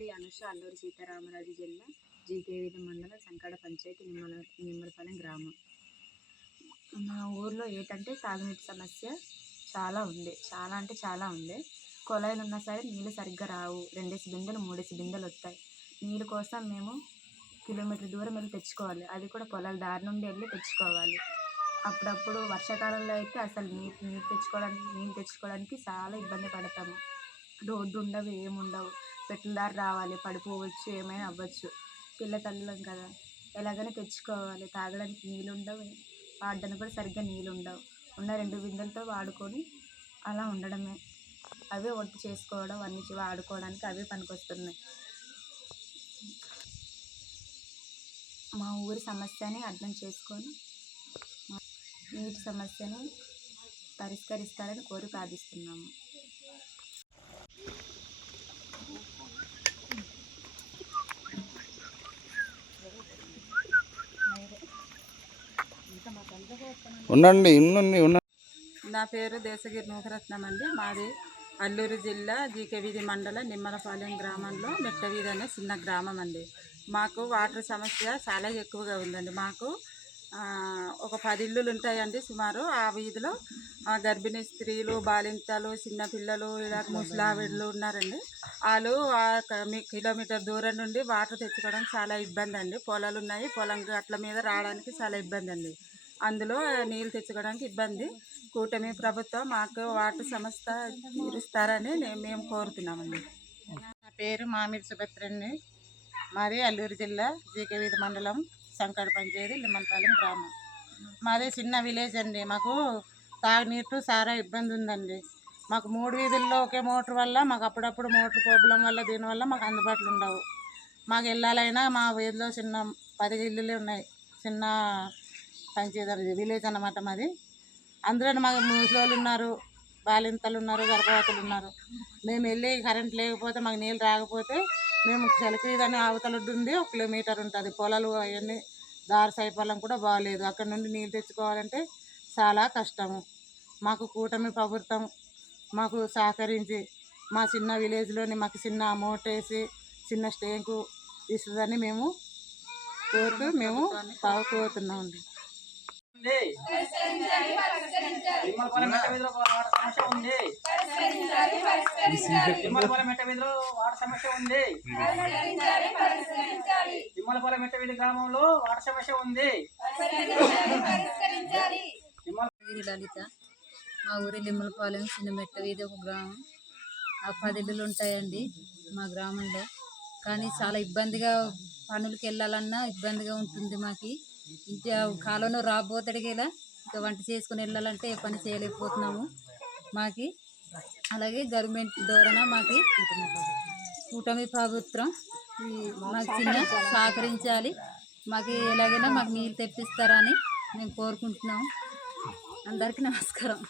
గుమ్మడి అనుష, అల్లూరి సీతారామరాజు జిల్లా, జీకేవీధి మండలం, సంకడ పంచాయతీ, నిమ్మలపాలెం గ్రామం. మా ఊర్లో ఏంటంటే తాగునీటి సమస్య చాలా ఉంది. చాలా అంటే చాలా ఉంది. కుళాయిలు ఉన్నా సరే నీళ్ళు సరిగ్గా రావు. 2 బిందెలు 3 బిందెలు వస్తాయి. నీళ్ళ కోసం మేము కిలోమీటర్ దూరం వెళ్ళి తెచ్చుకోవాలి. అది కూడా పొలాల దారి నుండి వెళ్ళి తెచ్చుకోవాలి. అప్పుడప్పుడు వర్షాకాలంలో అయితే అసలు నీళ్ళు తెచ్చుకోవడానికి చాలా ఇబ్బంది పడతాము. రోడ్డు ఉండవు, ఏముండవు. పెట్టెల దారి రావాలి, పడిపోవచ్చు, ఏమైనా అవ్వచ్చు. పిల్లతల్లులం కదా, ఎలాగైనా తెచ్చుకోవాలి. తాగడానికి నీళ్ళు ఉండవు, వాడడానికి కూడా సరిగ్గా నీళ్ళు ఉండవు. ఉన్న 2 బిందెలతో వాడుకొని అలా ఉండడమే. అవే వంట చేసుకోవడం, అన్నీ వాడుకోవడానికి అవే పనికొస్తున్నాయి. మా ఊరి సమస్యని అర్థం చేసుకొని నీటి సమస్యని పరిష్కరిస్తారని కోరి ప్రార్థిస్తున్నాము. ఉండండి. నా పేరు దేశగిరి నూకరత్నం అండి. మాది అల్లూరు జిల్లా, జీకేవీధి మండలం, నిమ్మలపాలెం గ్రామంలో మెట్టవీధి అనే చిన్న గ్రామం అండి. మాకు వాటర్ సమస్య చాలా ఎక్కువగా ఉందండి. మాకు ఒక 10 ఇళ్ళు ఉంటాయండి సుమారు. ఆ వీధిలో గర్భిణీ స్త్రీలు, బాలింతలు, చిన్నపిల్లలు, ఇలా ముసలావిడలు ఉన్నారండి. వాళ్ళు కిలోమీటర్ దూరం నుండి వాటర్ తెచ్చుకోవడానికి చాలా ఇబ్బంది అండి. పొలాలు ఉన్నాయి, పొలం గట్ల మీద రావడానికి చాలా ఇబ్బంది అండి. అందులో నీళ్ళు తెచ్చుకోవడానికి ఇబ్బంది. కూటమి ప్రభుత్వం మాకు వాటర్ సమస్య తీరుస్తారని మేము కోరుతున్నామండి. నా పేరు మామిడి సుభద్రండి. మాది అల్లూరు జిల్లా, జీకేవీధి మండలం, సంకడ పంచాయతీ, నిమ్మలపాలెం గ్రామం. మాది చిన్న విలేజ్ అండి. మాకు తాగునీరు చాలా ఇబ్బంది ఉందండి. మాకు 3 వీధుల్లో ఒకే మోటార్ వల్ల మాకు అప్పుడప్పుడు మోటార్ ప్రాబ్లం వల్ల దీనివల్ల మాకు అందుబాటులో ఉండవు. మాకు వెళ్ళాలైనా మా వీధిలో చిన్న 10 ఇళ్ళులే ఉన్నాయి. చిన్న పంచాయతీ విలేజ్ అన్నమాట మాది. అందులో మాకు ముసలోళ్ళు ఉన్నారు, బాలింతలు ఉన్నారు, గర్భవతులు ఉన్నారు. మేము వెళ్ళి కరెంట్ లేకపోతే, మాకు నీళ్ళు రాకపోతే మేము సెలకీదని అవతలొడ్డు ఉంది, 1 కిలోమీటర్ ఉంటుంది. పొలాలు అవన్నీ దారి సైపాలం కూడా బాగాలేదు. అక్కడ నుండి నీళ్ళు తెచ్చుకోవాలంటే చాలా కష్టము. మాకు కూటమి ప్రభుత్వం మాకు సహకరించి మా చిన్న విలేజ్లోని మాకు చిన్న అమౌంట్ వేసి చిన్న స్టేకు ఇస్తుందని మేము కోరుతున్నామండి. నిమ్మలపాలెం మెట్టవీధిలో వాటర్ సమస్య ఉంది. నిమ్మలపాలెం మెట్టవీధిలో వాటర్ సమస్య ఉంది. నిమ్మలపాలెం మెట్టవీధి గ్రామంలో వాటర్ సమస్య ఉంది. లలిత. మా ఊరి నిమ్మలపాలెం చిన్న మెట్టవీధి ఒక గ్రామం. 10 ఇళ్ళు ఉంటాయండి మా గ్రామంలో. కానీ చాలా ఇబ్బందిగా, పనులకి వెళ్ళాలన్నా ఇబ్బందిగా ఉంటుంది మాకు. ఇంకా కాలంలో రాబోతడిగేలా ఇంకా వంట చేసుకుని వెళ్ళాలంటే ఏ పని చేయలేకపోతున్నాము మాకు. అలాగే గవర్నమెంట్ ద్వారా మాకు కూటమి ప్రభుత్వం మాకు చిన్న సహకరించాలి. మాకు ఎలాగైనా మాకు నీళ్ళు తెప్పిస్తారని మేము కోరుకుంటున్నాము. అందరికీ నమస్కారం.